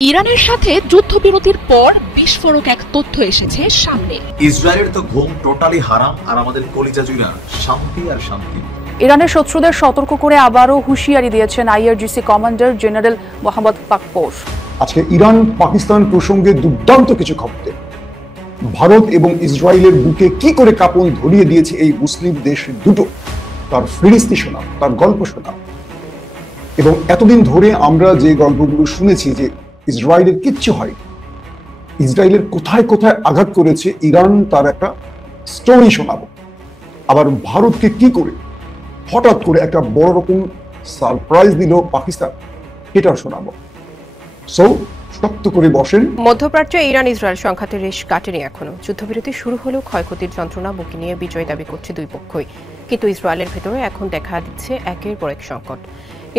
ইরানের সাথে যুদ্ধবিরতির পর বিস্ফোরক এক তথ্য এসেছে সামনে। ইসরায়েলের তো ঘুম টোটালি হারাম, আর আমাদের কলিজা জুড়া শান্তি আর শান্তি। ইরানের শত্রুদের সতর্ক করে আবারও হুঁশিয়ারি দিয়েছেন আইআরজিসি কমান্ডার জেনারেল মোহাম্মদ বাকপোর। আজকে ইরান পাকিস্তান প্রসঙ্গে দুর্দান্ত কিছু খবর। ভারত এবং ইসরায়েলের বুকে কি করে কাঁপন ধরিয়ে দিয়েছে এই মুসলিম দেশ দুটো, তার ফিরিস্তি শোনা, তার গল্প শোনা। এবং এতদিন ধরে আমরা যে গল্পগুলো শুনেছি যে ইসরায়েলের কিচ্ছু হয়, ইসরায়েলের কোথায় কোথায় আঘাত করেছে ইরান, তার একটা স্টোরি শোনাবো। আবার ভারতকে কি করে হঠাৎ করে একটা বড় রকম সারপ্রাইজ দিল পাকিস্তান, এটাও শোনাবো। সো শক্ত করে বসেন। মধ্যপ্রাচ্যে ইরান ইসরায়েল সংঘাতের রেশ কাটেনি এখনো। যুদ্ধবিরতি শুরু হলেও ক্ষয়ক্ষতির যন্ত্রণা বুকে নিয়ে বিজয় দাবি করছে দুই পক্ষই, কিন্তু ইসরায়েলের ভেতরে এখন দেখা দিচ্ছে একের পর এক সংকট।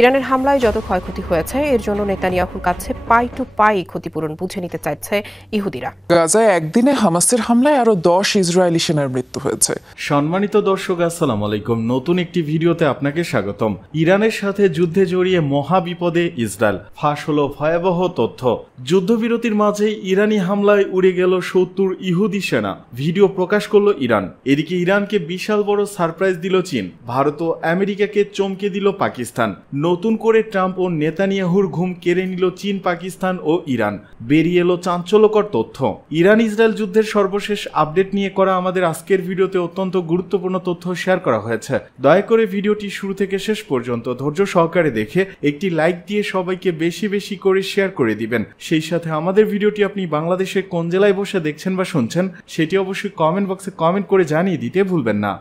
ইরানের হামলায় যত ক্ষয়ক্ষতি হয়েছে এর জন্য নেতানিয়াহুর কাছে পাই টু পাই ক্ষতিপূরণ বুঝে নিতে চাইছে ইহুদিরা। গাজায় একদিনে হামাসের হামলায় আরো 10 ইসরায়েলি সেনার মৃত্যু হয়েছে। সম্মানিত দর্শক, আসসালামু আলাইকুম। নতুন একটি ভিডিওতে আপনাকে স্বাগতম। ইরানের সাথে যুদ্ধে জড়িয়ে মহা বিপদে ইসরায়েল, ফাঁস হলো ভয়াবহ তথ্য। যুদ্ধবিরতির মাঝেই ইরানি হামলায় উড়ে গেল 70 ইহুদি সেনা। ভিডিও প্রকাশ করলো ইরান। এদিকে ইরানকে বিশাল বড় সারপ্রাইজ দিল চীন। ভারত ও আমেরিকাকে চমকে দিল পাকিস্তান। নতুন করে ট্রাম্প ও নেতানিয়াহুর ঘুম কেড়ে নিল চীন, পাকিস্তান ও ইরান। বেরিয়ে এলো চাঞ্চল্যকর তথ্য। ইরান ইসরায়েল যুদ্ধের সর্বশেষ আপডেট নিয়ে করা আমাদের আজকের ভিডিওতে অত্যন্ত গুরুত্বপূর্ণ তথ্য শেয়ার করা হয়েছে। দয়া করে ভিডিওটি শুরু থেকে শেষ পর্যন্ত ধৈর্য সহকারে দেখে একটি লাইক দিয়ে সবাইকে বেশি বেশি করে শেয়ার করে দিবেন। সেই সাথে আমাদের ভিডিওটি আপনি বাংলাদেশের কোন জেলায় বসে দেখছেন বা শুনছেন সেটি অবশ্যই কমেন্ট বক্সে কমেন্ট করে জানিয়ে দিতে ভুলবেন না।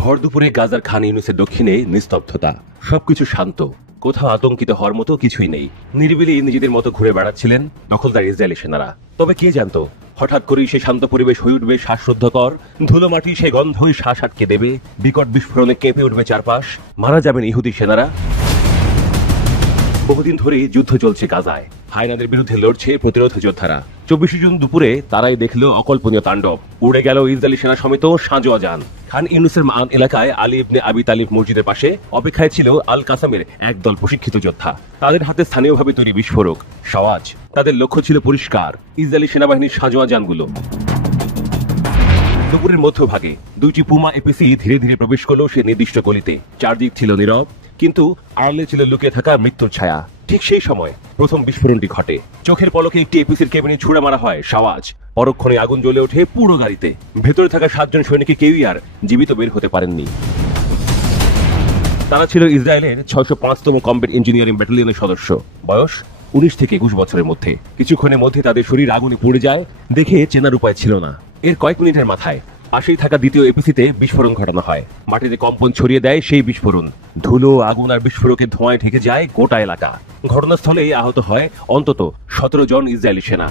ভর দুপুরে গাজার খান ইউনুসের দক্ষিণে নিস্তব্ধতা, সবকিছু শান্ত, কোথাও আতঙ্কিত হওয়ার মতো কিছুই নেই। নিরিবিলি নিজেদের মতো ঘুরে বেড়াচ্ছিলেন দখলদার ইসরায়েলি সেনারা। তবে কে জানতো হঠাৎ করেই সেই শান্ত পরিবেশ হয়ে উঠবে শ্বাসরুদ্ধকর। ধুলো মাটি সেই গন্ধই শ্বাস আটকে দেবে, বিকট বিস্ফোরণে কেঁপে উঠবে চারপাশ, মারা যাবেন ইহুদি সেনারা। বহুদিন ধরেই যুদ্ধ চলছে গাজায়, হায়নাদের বিরুদ্ধে লড়ছে প্রতিরোধ যোদ্ধারা। 24 জুন দুপুরে তারাই দেখল অকল্পনীয় তাণ্ডব। উড়ে গেল ইসরায়েলি সেনা সমেত সাঁজোয়া যান। খান ইউনুসের মান এলাকায় আলী ইবনে আবি তালিব মসজিদের পাশে অপেক্ষায় ছিল আল কাসামের একদল প্রশিক্ষিত যোদ্ধা। তাদের হাতে স্থানীয়ভাবে তৈরি বিস্ফোরক সওয়াজ। তাদের লক্ষ্য ছিল পরিষ্কার, ইসরায়েলি সেনাবাহিনীর সাঁজোয়া যানগুলো। দুপুরের মধ্যভাগে 2টি পুমা এপিসি ধীরে ধীরে প্রবেশ করলো সে নির্দিষ্ট গলিতে। চারদিক ছিল নীরব, কিন্তু আড়ালে ছিল লুকিয়ে থাকা মৃত্যুর ছায়া। ঠিক সেই সময় প্রথম বিস্ফোরণটি ঘটে। চোখের পলকে একটি এপিসির কেবিনে ছুড়ে মারা হয় সওয়াজ। পরক্ষণে আগুন জ্বলে ওঠে পুরো গাড়িতে। ভেতরে থাকা 7 জন সৈনিক কেউই আর জীবিত বের হতে পারেননি। তারা ছিল ইসরায়েলের 605তম কমব্যাট ইঞ্জিনিয়ারিং ব্যাটালিয়নের সদস্য, বয়স 19 থেকে 21 বছরের মধ্যে। কিছুক্ষণের মধ্যে তাদের শরীর আগুনে পুড়ে যায়, দেখে চেনার উপায় ছিল না। এর কয়েক মিনিটের মাথায় পাশেই থাকা দ্বিতীয় এপিসিতে বিস্ফোরণ ঘটানো হয়। মাটিতে কম্পন ছড়িয়ে দেয় সেই বিস্ফোরণ। ধুলো, আগুন আর বিস্ফোরকের ধোঁয়ায় ঢেকে যায় গোটা এলাকা। ঘটনাস্থলেই আহত হয় অন্তত 17 জন ইসরায়েলি সেনা।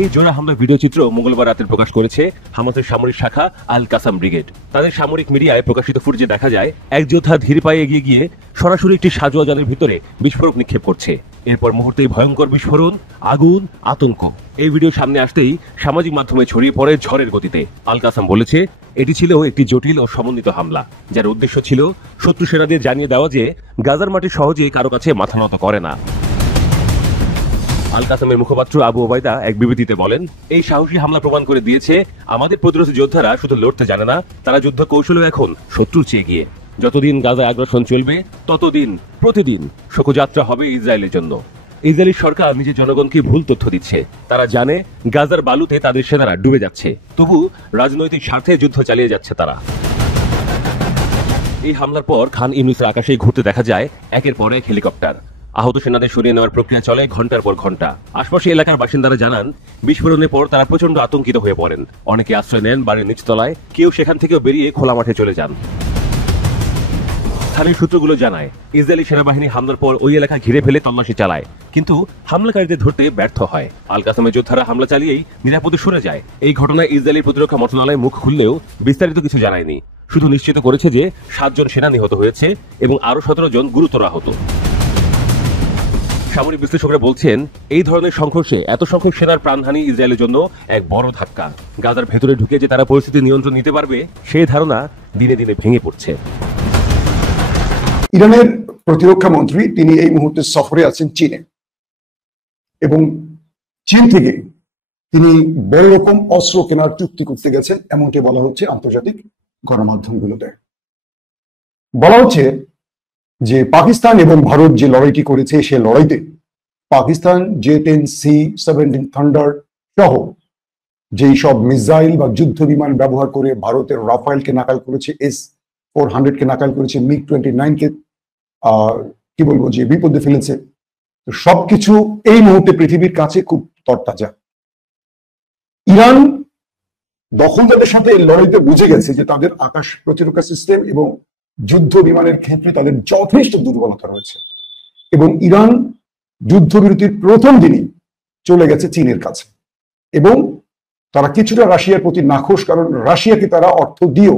এই জোড়া হামলার ভিডিও চিত্র মঙ্গলবার রাতে প্রকাশ করেছে হামাসের সামরিক শাখা আল কাসাম ব্রিগেড। তাদের সামরিক মিডিয়ায় প্রকাশিত ফুটেজে দেখা যায় এক যোদ্ধা ধীর পায়ে এগিয়ে গিয়ে সরাসরি একটি সাঁজোয়া যানের ভিতরে বিস্ফোরক নিক্ষেপ করছে। এরপর মুহূর্তেই ভয়ঙ্কর বিস্ফোরণ, আগুন, আতঙ্ক। এই ভিডিও সামনে আসতেই সামাজিক মাধ্যমে ছড়িয়ে পড়ে ঝড়ের গতিতে। আল কাসাম বলেছে এটি ছিল একটি জটিল ও সমন্বিত হামলা, যার উদ্দেশ্য ছিল শত্রু সেনাদের জানিয়ে দেওয়া যে গাজার মাটি সহজে কারো কাছে মাথা নত করে না। আল কাসামের মুখপাত্র আবু ওবায়দা এক বিবৃতিতে বলেন, এই সাহসী হামলা প্রমাণ করে দিয়েছে আমাদের প্রতিরোধ যোদ্ধারা শুধু লড়তে জানে না, তারা যুদ্ধ কৌশলেও এখন শত্রুর চেয়ে এগিয়ে। যতদিন গাজায় আগ্রাসন চলবে ততদিন প্রতিদিন শোকযাত্রা হবে ইসরায়েলের জন্য। ইসরায়েলি সরকার নিজের জনগণকে ভুল তথ্য দিচ্ছে। তারা জানে গাজার বালুতে তাদের সেনারা ডুবে যাচ্ছে, তবু রাজনৈতিক স্বার্থে যুদ্ধ চালিয়ে যাচ্ছে তারা। এই হামলার পর খান ইউনুসের আকাশে ঘুরতে দেখা যায় একের পর এক হেলিকপ্টার। আহত সেনাদের সরিয়ে নেওয়ার প্রক্রিয়া চলে ঘন্টার পর ঘন্টা। আশপাশে এলাকার বাসিন্দারা জানান, বিস্ফোরণের পর তারা প্রচন্ড আতঙ্কিত হয়ে পড়েন। অনেকে আশ্রয় নেন বাড়ির নিচতলায়, কেউ সেখান থেকেও বেরিয়ে খোলা মাঠে চলে যান। স্থানীয় সূত্রগুলো জানায়, ইসরায়েলি সেনাবাহিনী হামলার পর ওই এলাকা ঘিরে ফেলে তল্লাশি চালায়, কিন্তু হামলাকারীদের ধরতে ব্যর্থ হয়। আল কাসামের যোদ্ধারা হামলা চালিয়েই নিরাপদে সরে যায়। এই ঘটনায় ইসরায়েলি প্রতিরক্ষা মন্ত্রণালয় মুখ খুললেও বিস্তারিত কিছু জানায়নি। শুধু নিশ্চিত করেছে যে 7 জন সেনা নিহত হয়েছে এবং আরো 17 জন গুরুতর আহত। সামরিক বিশ্লেষকরা বলছেন, এই ধরনের সংঘর্ষে এত সংখ্যক সেনার প্রাণহানি ইসরায়েলের জন্য এক বড় ধাক্কা। গাজার ভেতরে ঢুকে যে তারা পরিস্থিতি নিয়ন্ত্রণ নিতে পারবে সেই ধারণা দিনে দিনে ভেঙে পড়ছে। ইরানের প্রতিরক্ষা মন্ত্রী তিনি এই মুহূর্তে সফরে আছেন চীনে। এবং চীন থেকে তিনি বড় রকম অস্ত্র কেনার চুক্তি করতে গেছেন, এমনটি বলা হচ্ছে আন্তর্জাতিক গণমাধ্যমগুলোতে। বলা হচ্ছে যে পাকিস্তান এবং ভারত যে লড়াইটি করেছে, সে লড়াইতে পাকিস্তান J-10C-17 থান্ডার সহ যেই সব মিসাইল বা যুদ্ধ বিমান ব্যবহার করে ভারতের রাফায়েলকে নাকাল করেছে, S-400 কে নাকাল করেছে, MiG-29 কে কি বলবো যে বিপদে ফেলেছে। তো সবকিছু এই মুহূর্তে পৃথিবীর কাছে খুব তরতাজা। ইরান দখলদারদের সাথে লড়াইতে বুঝে গেছে যে তাদের আকাশ প্রতিরক্ষা সিস্টেম এবং যুদ্ধ বিমানের ক্ষেত্রে তাদের যথেষ্ট দুর্বলতা রয়েছে, এবং ইরান যুদ্ধবিরতির প্রথম দিনই চলে গেছে চীনের কাছে, এবং তারা কিছুটা রাশিয়ার প্রতি নাখোশ, কারণ রাশিয়াকে তারা অর্থ দিয়েও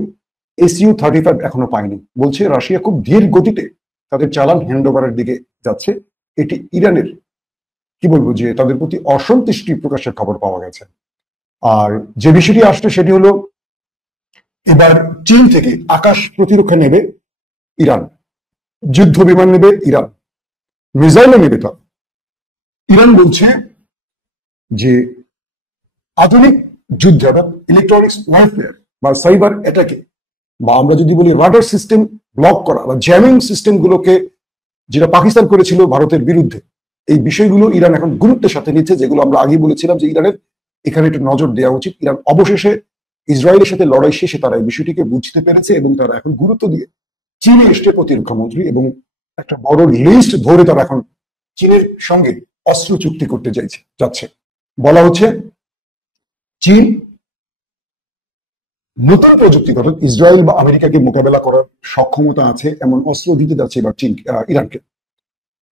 SU-35 এখনো পায়নি। বলছে রাশিয়া খুব ধীর গতিতে তাদের চালান হ্যান্ডওভারের দিকে যাচ্ছে। এটি ইরানের কি বলবো যে তাদের প্রতি অসন্তুষ্টি প্রকাশের খবর পাওয়া গেছে। আর যে বিষয়টি আসছে সেটি হলো এবার চীন থেকে আকাশ প্রতিরক্ষা নেবে ইরান, যুদ্ধ বিমান নেবে ইরান, মিসাইলও নেবে। তা ইরান বলছে যে আধুনিক যুদ্ধে অর্থাৎ ইলেকট্রনিক্স ওয়ারফেয়ার বা সাইবার অ্যাটাকে, বা আমরা যদি বলি রাডার সিস্টেম ব্লক করা বা জ্যামিং সিস্টেম গুলোকে, যেটা পাকিস্তান করেছিল ভারতের বিরুদ্ধে, এই বিষয়গুলো ইরান এখন গুরুত্বের সাথে নিচ্ছে, যেগুলো আমরা আগেই বলেছিলাম যে ইরানের এখানে একটু নজর দেওয়া উচিত। ইরান অবশেষে ইসরায়েলের সাথে লড়াই শেষে তারা এই বিষয়টিকে বুঝতে পেরেছে, এবং তারা এখন গুরুত্ব দিয়ে চীনে এসছে প্রতিরক্ষা মন্ত্রী, এবং একটা বড় লিস্ট ধরে তারা এখন চীনের সঙ্গে অস্ত্র চুক্তি করতে যাচ্ছে। বলা হচ্ছে চীন নতুন প্রযুক্তিগত ইসরায়েল বা আমেরিকাকে মোকাবেলা করার সক্ষমতা আছে এমন অস্ত্র দিতে যাচ্ছে এবার চীন ইরানকে।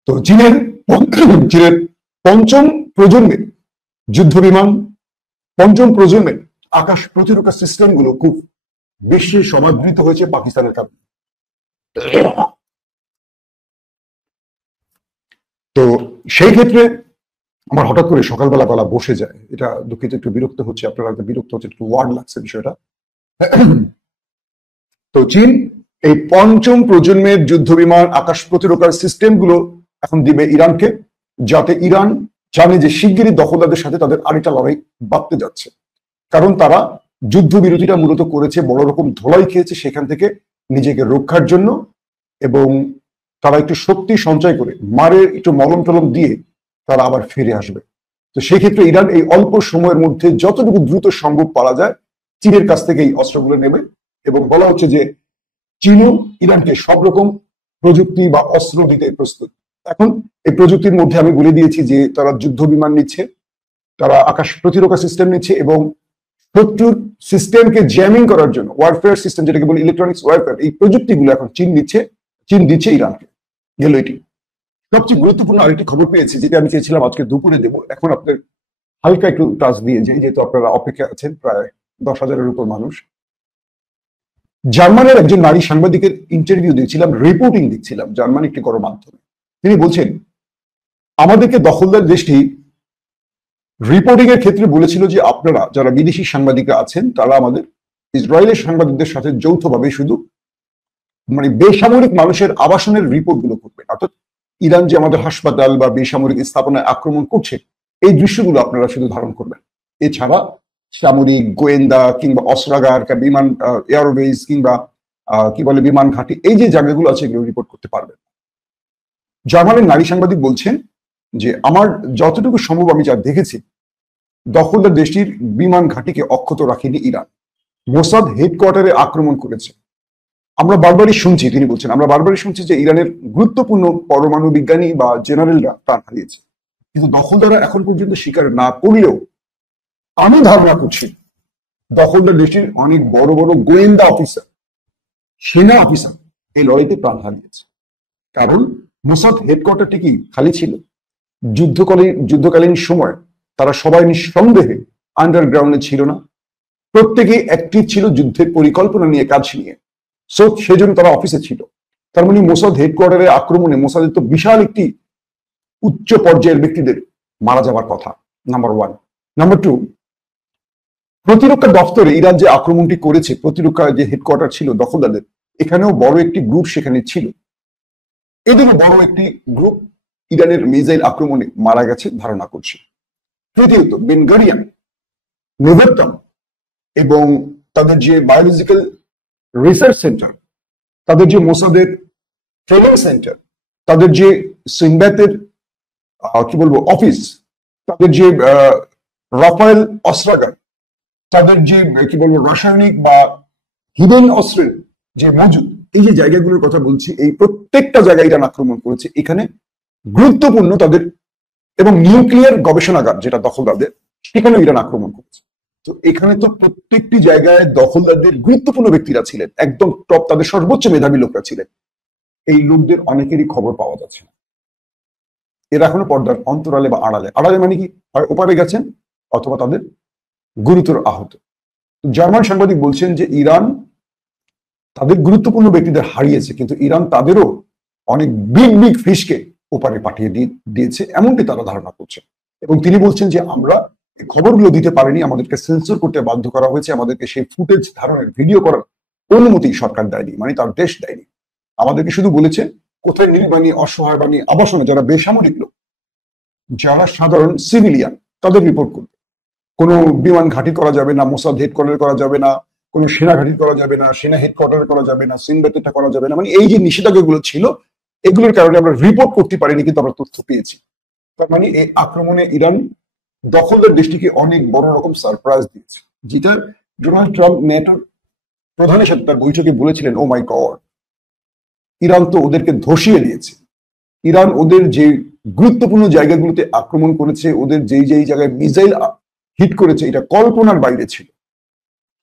তো চীনের পঞ্চম প্রজন্মের যুদ্ধ বিমান, পঞ্চম প্রজন্মের আকাশ প্রতিরক্ষা সিস্টেম গুলো খুব বেশি সমাদৃত হয়েছে পাকিস্তানের কারণে। তো সেই ক্ষেত্রে আমার হঠাৎ করে সকালবেলা গলা বসে যায়, এটা দুঃখিত, একটু বিরক্ত হচ্ছে, আপনারা বিরক্ত হচ্ছে, একটু ওয়ার্ড লাগছে বিষয়টা। তো চীন এই পঞ্চম প্রজন্মের যুদ্ধ বিমান আকাশ প্রতিরক্ষার সিস্টেম গুলো এখন দিবে ইরানকে, যাতে ইরান জানে যে শিগগিরই দখলদারদের সাথে তাদের আরেকটা লড়াই বাঁধতে যাচ্ছে। কারণ তারা যুদ্ধবিরতিটা মূলত করেছে, বড় রকম ধোলাই খেয়েছে সেখান থেকে নিজেকে রক্ষার জন্য, এবং তারা একটু শক্তি সঞ্চয় করে মারে একটু মলম টলম দিয়ে তারা আবার ফিরে আসবে। তো সেই ক্ষেত্রে ইরান এই অল্প সময়ের মধ্যে যতটুকু দ্রুত সম্ভব পারা যায় চীনের কাছ থেকে এই অস্ত্রগুলো নেবে, এবং বলা হচ্ছে যে চীনও ইরানকে সব রকম প্রযুক্তি বা অস্ত্র দিতে প্রস্তুত। এখন এই প্রযুক্তির মধ্যে আমি বলে দিয়েছি যে তারা যুদ্ধ বিমান নিচ্ছে, তারা আকাশ প্রতিরক্ষা সিস্টেম নিচ্ছে, এবং শত্রুর সিস্টেমকে জ্যামিং করার জন্য ওয়ারফেয়ার সিস্টেম, যেটাকে বলে ইলেকট্রনিক্স ওয়ারফেয়ার, এই প্রযুক্তিগুলো এখন চীন দিচ্ছে ইরানকে। গেল এটি। সবচেয়ে গুরুত্বপূর্ণ আরেকটি খবর পেয়েছি, যেটা আমি চেয়েছিলাম আজকে দুপুরে দেবো, এখন আপনার হালকা একটু টাচ দিয়ে যাই, যেহেতু আপনারা অপেক্ষা আছেন প্রায় 10,000-এর উপর মানুষ। জার্মানির একজন নারী সাংবাদিকের ইন্টারভিউ দিয়েছিলাম, রিপোর্টিং দিচ্ছিলাম জার্মানি একটি গণমাধ্যমে। তিনি বলছেন আমাদেরকে দখলদার দেশটি রিপোর্টিং এর ক্ষেত্রে বলেছিল যে আপনারা যারা বিদেশি সাংবাদিকরা আছেন তারা আমাদের ইসরায়েলের সাংবাদিকদের সাথে যৌথভাবে শুধু বেসামরিক মানুষের আবাসনের রিপোর্ট গুলো করবেন, অর্থাৎ ইরান যে আমাদের হাসপাতাল বা বেসামরিক স্থাপনায় আক্রমণ করছে এই দৃশ্যগুলো আপনারা শুধু ধারণ করবেন। এছাড়া সামরিক গোয়েন্দা কিংবা অস্ত্রাগার, বিমান এয়ারবেস কিংবা কি বলে বিমান ঘাঁটি, এই যে জায়গাগুলো আছে এগুলো রিপোর্ট করতে পারবেন। জার্মানির নারী সাংবাদিক বলছেন যে আমার যতটুকু সম্ভব আমি যা দেখেছি, দখলদার দেশটির বিমান ঘাঁটিকে অক্ষত রাখেনি ইরান, মোসাদ হেডকোয়ার্টারে আক্রমণ করেছে। আমরা বারবারই শুনছি, তিনি বলছেন আমরা বারবারই শুনছি যে ইরানের গুরুত্বপূর্ণ পরমাণু বিজ্ঞানী বা জেনারেলরা প্রাণ হারিয়েছে, কিন্তু দখলদাররা এখন পর্যন্ত স্বীকার না করলেও আমি ধারণা করছি দখলদার দেশটির অনেক বড় বড় গোয়েন্দা অফিসার, সেনা অফিসার এই লড়াইতে প্রাণ হারিয়েছে। কারণ মোসাদ হেডকোয়ার্টারটি কি খালি ছিল? যুদ্ধকালীন সময় তারা সবাই নিঃসন্দেহে আন্ডারগ্রাউন্ডে ছিল না, প্রত্যেকেই অ্যাক্টিভ ছিল যুদ্ধের পরিকল্পনা নিয়ে, কাজ নিয়ে, সেজন্য তারা অফিসে ছিল। তার মানে মোসাদ হেডকোয়ার্টারের আক্রমণে মোসাদের তো বিশাল একটি উচ্চ পর্যায়ের ব্যক্তিদের মারা যাবার কথা, নাম্বার ওয়ান। নাম্বার টু, প্রতিরক্ষা দপ্তরে ইরান যে আক্রমণটি করেছে, প্রতিরক্ষা যে হেডকোয়ার্টার ছিল দখলদারদের, এখানেও বড় একটি গ্রুপ সেখানে ছিল, এদেরও বড় একটি গ্রুপ ইরানের মিসাইল আক্রমণে মারা গেছে ধারণা করছে। তৃতীয়ত, বেন গরিয়ন, নেভারটন এবং তাদের যে বায়োলজিক্যাল রিসার্চ সেন্টার, তাদের যে মোসাদের ট্রেনিং সেন্টার, তাদের যে সিনব্যাতের কি বলবো অফিস, তাদের যে রাফায়েল অস্ত্রাগার, তাদের যে কি বলবো রাসায়নিক বা হিডেন অস্ত্রের যে মজুদ, এই যে জায়গাগুলোর কথা বলছি, এই প্রত্যেকটা জায়গায় ইরান আক্রমণ করেছে। এখানে গুরুত্বপূর্ণ তাদের এবং নিউক্লিয়ার গবেষণাগার যেটা দখলদারদের, সেখানেও ইরান আক্রমণ করেছে। তো এখানে তো প্রত্যেকটি জায়গায় দখলদারদের গুরুত্বপূর্ণ ব্যক্তিরা ছিলেন, একদম টপ, তাদের সর্বোচ্চ মেধাবী লোকরা ছিলেন। এই লোকদের অনেকেরই খবর পাওয়া যাচ্ছে না। এরা এখনো পর্দার অন্তরালে বা আড়ালে, আড়ালে মানে কি, হয় ওপারে গেছেন অথবা তাদের গুরুতর আহত। জার্মান সাংবাদিক বলছেন যে ইরান তাদের গুরুত্বপূর্ণ ব্যক্তিদের হারিয়েছে, কিন্তু ইরান তাদেরও অনেক বিগ বিগ ফিশকে ওপারে পাঠিয়ে দিয়েছে, এমনটি তারা ধারণা করছে। এবং তিনি বলছেন যে আমরা এই খবরগুলো দিতে পারিনি, আমাদেরকে সেন্সর করতে বাধ্য করা হয়েছে, আমাদেরকে সেই ফুটেজ ধারণের ভিডিও করার অনুমতি সরকার দেয়নি, মানে তার দেশ দেয়নি। আমাদেরকে শুধু বলেছে কোথায় নির্বাণী, অসহায় বাণী, আবাসনে যারা বেসামরিক লোক, যারা সাধারণ সিভিলিয়ান, তাদের রিপোর্ট করবে। কোনো বিমান ঘাঁটি করা যাবে না, মোসাদ হেডকোয়ার্টার করা যাবে না, কোনো সেনা ঘাঁটি করা যাবে না, সেনা হেডকোয়ার্টার করা যাবে না, সিনবেতেটা করা যাবে না, মানে এই যে নিষেধাজ্ঞাগুলো ছিল, এগুলোর কারণে আমরা রিপোর্ট করতে পারিনি, কিন্তু আমরা তথ্য পেয়েছি। তার মানে এই আক্রমণে ইরান দখলদার দেশটিকে অনেক বড় রকম সারপ্রাইজ দিয়েছে, যেটা ডোনাল্ড ট্রাম্প ন্যাটোর প্রধানের সাথে তার বৈঠকে বলেছিলেন, ও মাই গড, ইরান তো ওদেরকে ধসিয়ে দিয়েছে। ইরান ওদের যে গুরুত্বপূর্ণ জায়গাগুলোতে আক্রমণ করেছে, ওদের যেই যেই জায়গায় মিসাইল হিট করেছে, এটা কল্পনার বাইরে ছিল।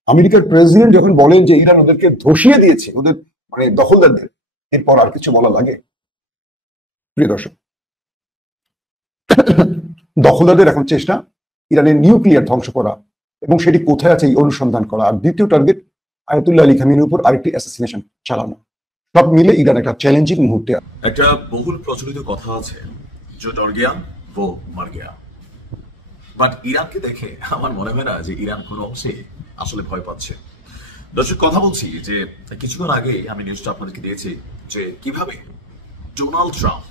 আমেরিকার প্রেসিডেন্ট যখন বলেন যে ইরান ওদেরকে ধসিয়ে দিয়েছে, ওদের মানে দখলদারদের, এরপর আর কিছু বলা লাগে? প্রিয় দর্শক, দখলদারদের এখন চেষ্টা ইরানের নিউক্লিয়ার ধ্বংস করা এবং সেটি কোথায় আছে এই অনুসন্ধান করা, আর দ্বিতীয় টার্গেট আয়াতুল্লাহ আলী খামেনির উপর আরেকটি অ্যাসাসিনেশন চালানো। সব মিলে ইরান একটা চ্যালেঞ্জিং মুহূর্তে। একটা বহুল প্রচলিত কথা আছে, যে ডর গিয়া ও মার গিয়া। বাট ইরানকে দেখে আমার মনে হয় না যে ইরান কোনো অংশে আসলে ভয় পাচ্ছে। দর্শক, কথা বলছি যে কিছুক্ষণ আগে আমি নিউজটা আপনাদেরকে দিয়েছি যে কিভাবে ডোনাল্ড ট্রাম্প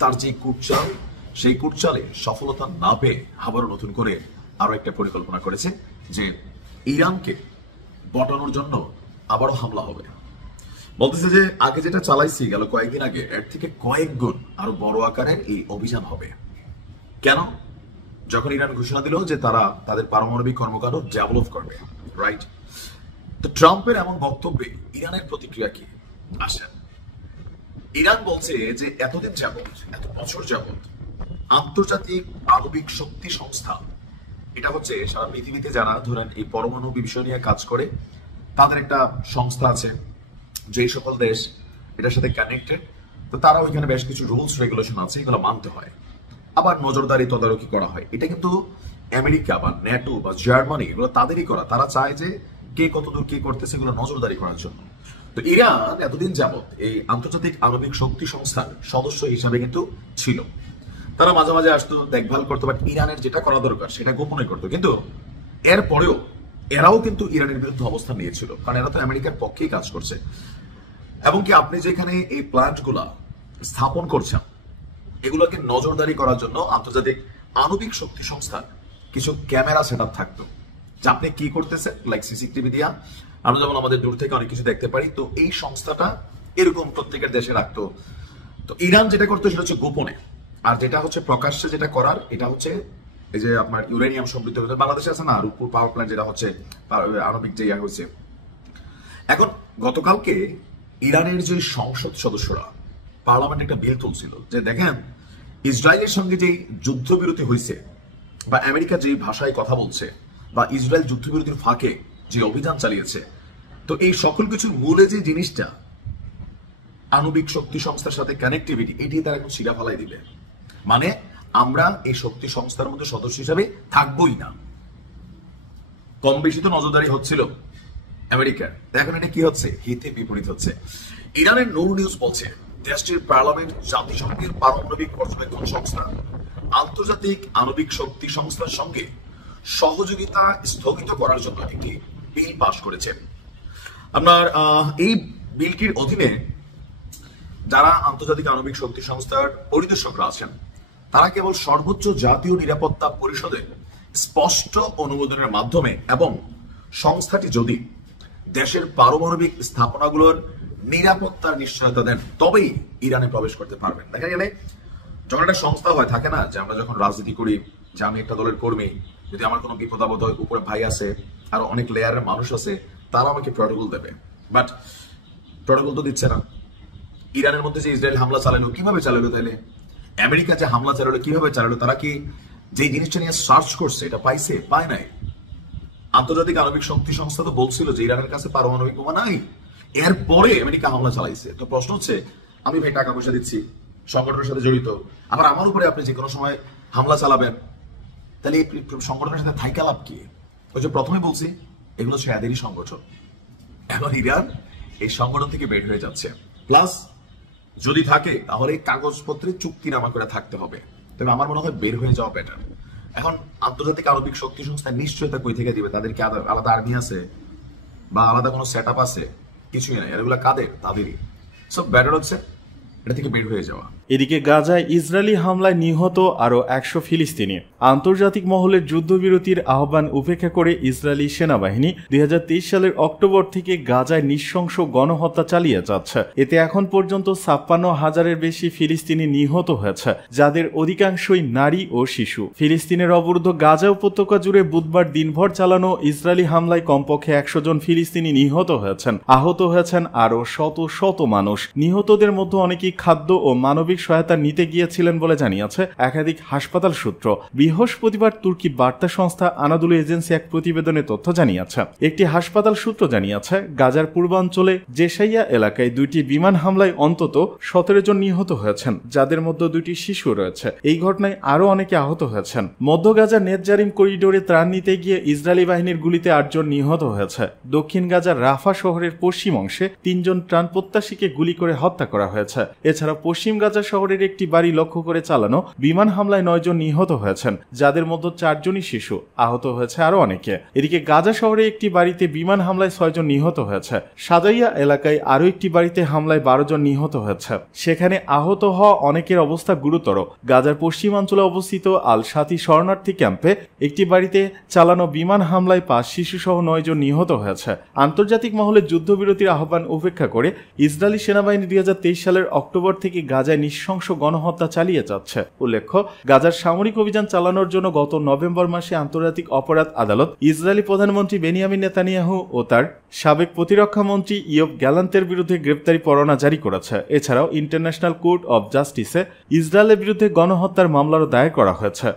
তার যে কুটচাল, সেই কুটচালে সফলতা না পেয়ে আবারও নতুন করে আরো একটা পরিকল্পনা করেছে যে ইরানকে বটানোর জন্য আবারও হামলা হবে। বলতেছে যে আগে যেটা চালাইছি গেল কয়েকদিন আগে, এর থেকে কয়েক গুণ আরো বড় আকারে এই অভিযান হবে। কেন? যখন ইরান ঘোষণা দিল যে তারা তাদের পারমাণবিক কর্মকাণ্ড ডেভেলপ করবে, রাইট? তো ট্রাম্পের এমন বক্তব্যে ইরানের প্রতিক্রিয়া কি? আসেন, ইরান বলছে যে এতদিন যাবত, এত বছর যাবত আন্তর্জাতিক আণবিক শক্তি সংস্থা, এটা হচ্ছে সারা পৃথিবীতে যারা ধরেন এই পরমাণু বিষয় নিয়ে কাজ করে, তাদের একটা সংস্থা আছে, যেই সকল দেশ এটার সাথে কানেক্টেড, তো তারা ওইখানে বেশ কিছু রুলস রেগুলেশন আছে, এগুলো মানতে হয়, আবার নজরদারি তদারকি করা হয়। এটা কিন্তু আমেরিকা বা ন্যাটো বা জার্মানি, এগুলো তাদেরই করা। তারা চায় যে কে কতদূর কি করতেছে এগুলো নজরদারি করার জন্য। তো ইরান এতদিন যাবত এই আন্তর্জাতিক আণবিক শক্তি সংস্থার সদস্য হিসাবে কিন্তু ছিল। তারা মাঝে মাঝে আসতো, দেখভাল করতো, বাট ইরানের যেটা করা দরকার সেটা গোপনে করতো। কিন্তু এরপরেও এরাও কিন্তু ইরানের বিরুদ্ধে অবস্থান নিয়েছিল, কারণ এরা তো আমেরিকার পক্ষেই কাজ করছে। এবং কি আপনি যেখানে এই প্ল্যান্ট গুলা স্থাপন করছেন, এগুলোকে নজরদারি করার জন্য আন্তর্জাতিক আণবিক শক্তি সংস্থার কিছু ক্যামেরা সেট আপ থাকতো, যে আপনি কি করতেছেন, লাইক সিসিটিভি দিয়া আমরা যেমন আমাদের দূর থেকে অনেক কিছু দেখতে পারি, তো এই সংস্থাটা এরকম প্রত্যেকের দেশে রাখতো। তো ইরান যেটা করতো সেটা হচ্ছে গোপনে, আর যেটা হচ্ছে প্রকাশ্যে যেটা করার, এটা হচ্ছে এই যে আপনার ইউরেনিয়াম সমৃদ্ধ বাংলাদেশে আছে না রূপপুর পাওয়ার প্ল্যান্ট, যেটা হচ্ছে আণবিক যে হয়েছে। এখন গতকালকে ইরানের যে সংসদ সদস্যরা পার্লামেন্টে একটা বিল তুলছিল যে দেখেন, ইসরায়েলের সঙ্গে যে যুদ্ধবিরতি হয়েছে বা আমেরিকা যে ভাষায় কথা বলছে বা ইসরায়েল যুদ্ধবিরতির ফাঁকে যে অভিযান চালিয়েছে, তো এই সকল কিছুর মূলে যে জিনিসটা আণবিক শক্তি সংস্থার সাথে কানেক্টিভিটি, এটি তারা এখন ছিঁড়া ফেলাই দিলে, মানে আমরা এই শক্তি সংস্থার মধ্যে সদস্য হিসাবে থাকবোই না। কম বেশি তো নজরদারি হচ্ছিল আমেরিকার, এখন এটা কি হচ্ছে, হিতে বিপরীত হচ্ছে। ইরানের নূর নিউজ বলছে দেশটির পার্লামেন্ট জাতিসংঘের পারমাণবিক পর্যবেক্ষণ সংস্থা আন্তর্জাতিক আণবিক শক্তি সংস্থার সঙ্গে সহযোগিতা স্থগিত করার জন্য একটি বিল পাশ করেছে। আপনার এই বিলটির অধীনে যারা আন্তর্জাতিক আণবিক শক্তি সংস্থার পরিদর্শকরা আছেন তারা কেবল সর্বোচ্চ জাতীয় নিরাপত্তা পরিষদের স্পষ্ট অনুমোদনের মাধ্যমে এবং সংস্থাটি যদি দেশের পারমাণবিক স্থাপনাগুলোর নিরাপত্তার নিশ্চয়তা দেন তবেই ইরানে প্রবেশ করতে পারবেন। দেখা গেলে যখন একটা সংস্থা হয় থাকে না যে আমরা যখন রাজনীতি করি যে আমি একটা দলের কর্মী, যদি আমার কোনো বিপদ আপদ হয় উপরে ভাই আছে আর অনেক লেয়ারের মানুষ আছে তারা আমাকে প্রটোকল দেবে, বাট প্রটোকল তো দিচ্ছে না। ইরানের মধ্যে যে ইসরায়েল হামলা চালালো কিভাবে চালালো, তাহলে আমেরিকা যে হামলা চালালো কিভাবে চালালো, তারা কি যে জিনিসটা নিয়ে সার্চ করছে এটা পাইছে? পায় নাই। আন্তর্জাতিক আণবিক শক্তি সংস্থা তো বলছিল যে ইরানের কাছে পারমাণবিক বোমা নাই, এরপরে আমেরিকা হামলা চালাইছে। তো প্রশ্ন হচ্ছে আমি ভাই টাকা পয়সা দিচ্ছি, সংগঠনের সাথে জড়িত, আবার আমার উপরে আপনি যে কোনো সময় হামলা চালাবেন, তাহলে এই সংগঠনের সাথে থাইকা লাভ কি? ওই যে প্রথমে বলছি এগুলো হচ্ছে এদেরই সংগঠন। এখন ইরান এই সংগঠন থেকে বের হয়ে যাচ্ছে, প্লাস যদি থাকে তাহলে কাগজপত্রে চুক্তিনামা করে থাকতে হবে। তবে আমার মনে হয় বের হয়ে যাওয়া বেটার। এখন আন্তর্জাতিক আণবিক শক্তি সংস্থা নিশ্চয়তা কই থেকে দিবে? তাদের কি আলাদা আর্মি আছে বা আলাদা কোনো সেট আপ আছে? কিছুই নাই। এগুলো কাদের? তাদেরই। সব বেটার হচ্ছে এটা থেকে বের হয়ে যাওয়া। এদিকে গাজায় ইসরায়েলি হামলায় নিহত আরও 100 ফিলিস্তিনি। আন্তর্জাতিক মহলের যুদ্ধবিরতির আহ্বান উপেক্ষা করে ইসরায়েলি সেনাবাহিনী 2023 সালের অক্টোবর থেকে গাজায় নৃশংস গণহত্যা চালিয়ে যাচ্ছে। এতে এখন পর্যন্ত 56,000-এর বেশি ফিলিস্তিনি নিহত হয়েছে, যাদের অধিকাংশই নারী ও শিশু। ফিলিস্তিনের অবরুদ্ধ গাজা উপত্যকা জুড়ে বুধবার দিনভর চালানো ইসরায়েলি হামলায় কমপক্ষে 100 জন ফিলিস্তিনি নিহত হয়েছেন। আহত হয়েছেন আরও শত শত মানুষ। নিহতদের মধ্যে অনেকেই খাদ্য ও মানবিক সহায়তা নিতে গিয়েছিলেন বলে জানিয়েছে একাধিক হাসপাতাল সূত্র। বৃহস্পতিবার তুর্কি বার্তা সংস্থা আনাদুলু এজেন্সি এক প্রতিবেদনে তথ্য জানিয়েছে। একটি হাসপাতাল সূত্র জানিয়েছে গাজার পূর্বাঞ্চলে জেসাইয়া এলাকায় 2টি বিমান হামলায় অন্তত 17 জন নিহত হয়েছেন, যাদের মধ্যে 2টি শিশু রয়েছে। এই ঘটনায় আরও অনেকে আহত হয়েছেন। মধ্য গাজার নেতজারিম করিডোরে ত্রাণ নিতে গিয়ে ইসরায়েলি বাহিনীর গুলিতে 8 জন নিহত হয়েছে। দক্ষিণ গাজার রাফা শহরের পশ্চিম অংশে 3 জন ত্রাণ প্রত্যাশীকে গুলি করে হত্যা করা হয়েছে। এছাড়া পশ্চিম গাজা শহরের একটি বাড়ি লক্ষ্য করে চালানো বিমান হামলায় 9 জন নিহত হয়েছেন, যাদের মধ্যে 4 জনই শিশু। আহত হয়েছে আরো অনেকে। এদিকে গাজা শহরে একটি বাড়িতে বিমান হামলায় 6 জন নিহত হয়েছে। সাজাইয়া এলাকায় আরো একটি বাড়িতে হামলায় 12 জন নিহত হয়েছে। সেখানে আহত হওয়া অনেকের অবস্থা গুরুতর। গাজার পশ্চিমাঞ্চলে অবস্থিত আল শাতি শরণার্থী ক্যাম্পে একটি বাড়িতে চালানো বিমান হামলায় 5 শিশু সহ 9 জন নিহত হয়েছে। আন্তর্জাতিক মহলে যুদ্ধবিরতির আহ্বান উপেক্ষা করে ইসরায়েলি সেনাবাহিনী 2023 সালের অক্টোবর থেকে গাজায় নৃশংস গণহত্যা চালিয়ে যাচ্ছে। উল্লেখ্য, গাজার সামরিক অভিযান চালানোর জন্য গত নভেম্বর মাসে আন্তর্জাতিক অপরাধ আদালত ইসরায়েলি প্রধানমন্ত্রী বেনিয়ামিন নেতানিয়াহু ও তার সাবেক প্রতিরক্ষা মন্ত্রী ইয়োব গ্যালান্তের বিরুদ্ধে গ্রেপ্তারি পরোয়ানা জারি করেছে। এছাড়াও ইন্টারন্যাশনাল কোর্ট অব জাস্টিসে ইসরায়েলের বিরুদ্ধে গণহত্যার মামলারও দায়ের করা হয়েছে।